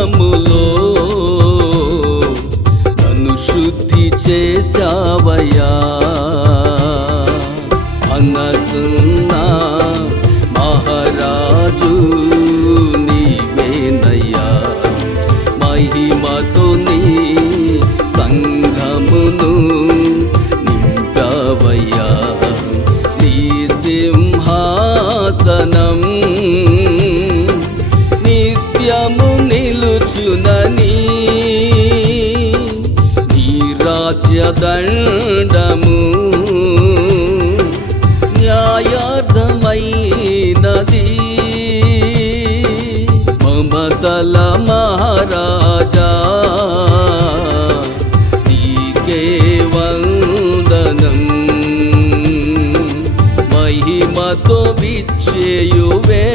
నామములో నన్ను శుద్ధి చేశావయా న్యాయదండము. న్యాయార్థమైనది. మమతల మహారాజా నీకే వందనం. మహిమతో విచ్చేయువే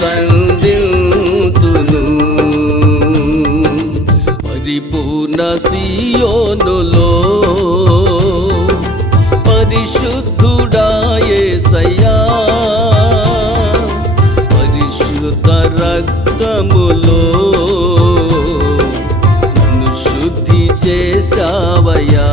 సంధింతును. పరిపూర్ణ సియోనులో పరిశుద్ధుడాయే పరిశుద్ధుడాయేసయ్యా పరిశుద్ధ రక్తములో నన్ను శుద్ధి చేశావయా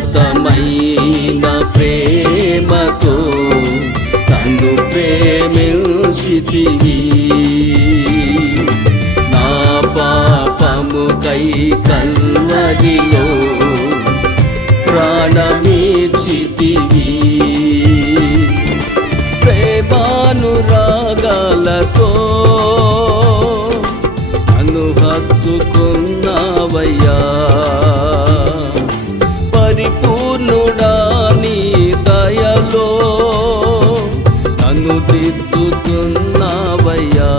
శాశ్వతమైన ప్రేమతో తను ప్రేమించితివి. నా పాపము కై కల్వరిలో ప్రాణమిచ్చితివి ప్రేమానురాగాలతో అను దిద్దుతున్నావయ్యా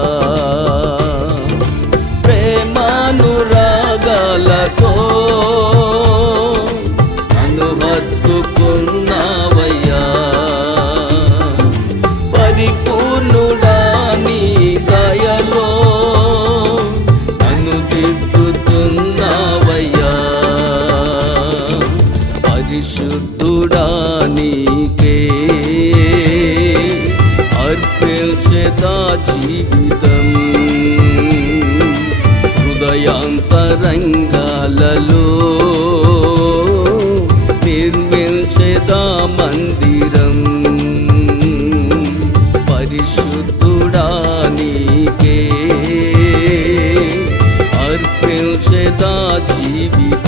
ప్రేమానురాగాలతో నన్ను హత్తుకున్నావయ్యా పరిపూర్ణుడా నీ దయలో నన్ను పరిశుద్ధ జీవితం. హృదయాంతరంగాలలో నిర్మించేదా మందిరం పరిశుద్ధుడా నీకే అర్పించేదా జీవితం.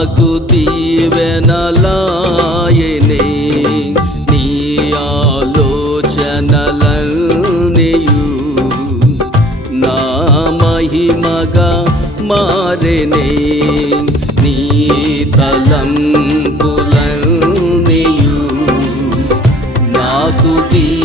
నాకు దీవెనలాయనే నీ ఆలోచనలన్నయు నా మహిమగా మారెనే నీ తలంపులన్నయు నాకు దీవెనలాయనే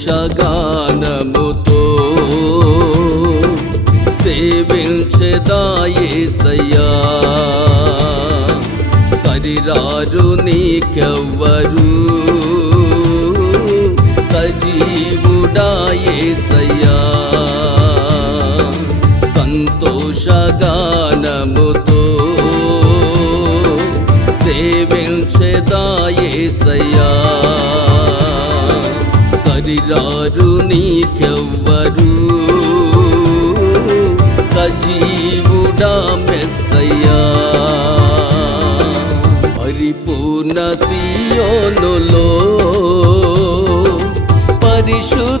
హర్షగానముతో సేవించేదాయేసయ్యా. సరిరారు నీకెవ్వరు సజీవుడాయేసయ్యా. సంతోషగానముతో సేవించేదాయేసయ్యా. రారు నీకెవ్వరు? సజీవుడా మెస్సయ్యా. పరిపూర్ణ సియోనులో పరిశుద్ధ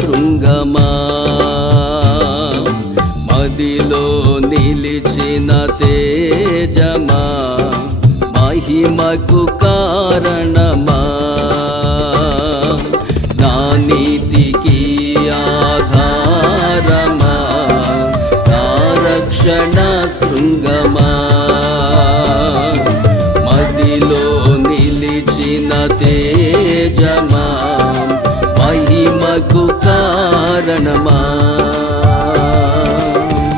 శృంగమా? చరణమా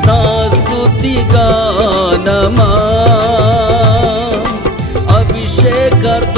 నా స్థుతి గానమా? అభిషేకర్త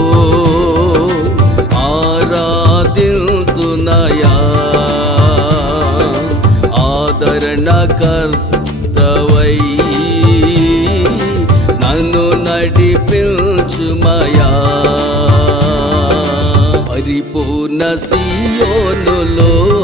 పరిపూర్ణ సియోనులో పరిశుద్ధుడాయేసయ్యా